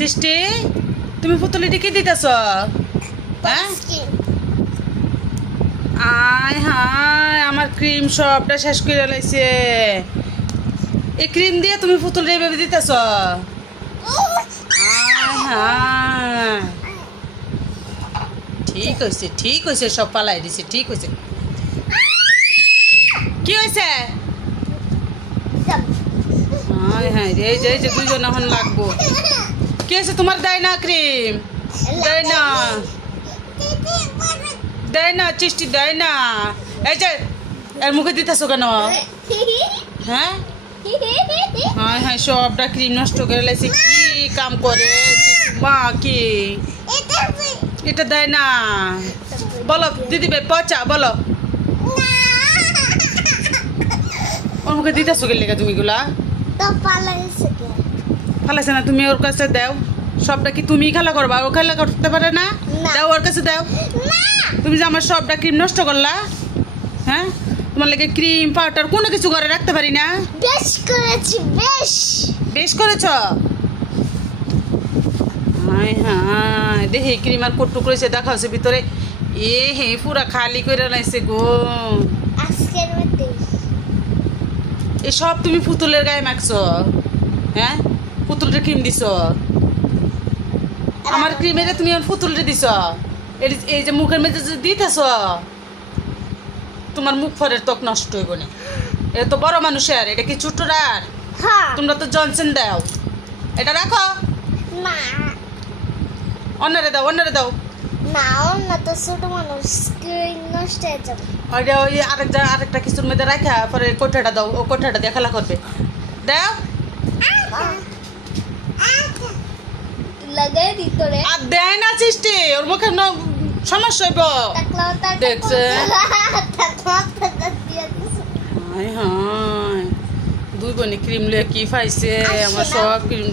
সৃষ্টি তুমি পুতুলিটি কি দিতেছ? হ্যাঁ আয় হায় আমার ক্রিম সবটা শেষ করে লাইছে। এই ক্রিম দিয়ে তুমি পুতুলি এভাবে দিতেছ? আয় হায় ঠিক হয়েছে সব পালাই দিছে ঠিক হয়েছে। কি হয়েছে? হায় হায় রে এই যে দুইজন এখন লাগবো। কি হয়েছে তোমার? দেয় না ক্রিম, দেয় না চিষ্টি দেয় না। এই যে এর মুখে দিতেছো কেন? হ্যাঁ হায় হায় সবটা ক্রিম নষ্ট করে লাইছে। কি কাম করে মা? কি এটা দেয় না? বলো দিদি ভাই পচা বলো। ওর মুখে দিতেছো কে লেগে তুমি গুলা? ফালাইছে না তুমি ওর কাছে দাও। সবটা কি তুমি খেলা করবা? ও খেলা করতে পারে না? দাও ওর কাছে দাও। তুমি যে আমার সবটা ক্রিম নষ্ট করলা। হ্যাঁ তোমার লেগে ক্রিম পাউডার কোনো কিছু করে রাখতে পারি না। বেশ করেছ। হায় হায় দেখি ক্রিম আর কটুক রয়েছে দেখা হচ্ছে ভিতরে। এ হে পুরা খালি করে লাইছে গো। এসব তুমি পুতুলের গায়ে মাখছ? হ্যাঁ পুতুলটা ক্রিম দিছ? আমার ক্রিমের তুমি পুতুলটা দিছ? এই যে মুখের মধ্যে দিতেছ তোমার মুখ ফরের ত্বক নষ্ট হইব না। এটা তো বড় মানুষের, এটা কি ছোটরার? তোমরা তো জনসন দাও। এটা রাখো অন্যরে দাও না অন্য তো ছোট মানুষ নষ্ট হয়ে যাবে। ওই আরেকটা কিছুর মধ্যে রাখা পরে কোঠাটা দাও। ও কোঠাটা দিয়ে খেলা করবে। দাও লাগাই দি তোরে। আর দেয় না সৃষ্টি ওর মুখে সমস্যা হইব। দেখছে হায় হায় দুই বোনে ক্রিম লিয়ে কি পাইছে। আমার সব ক্রিম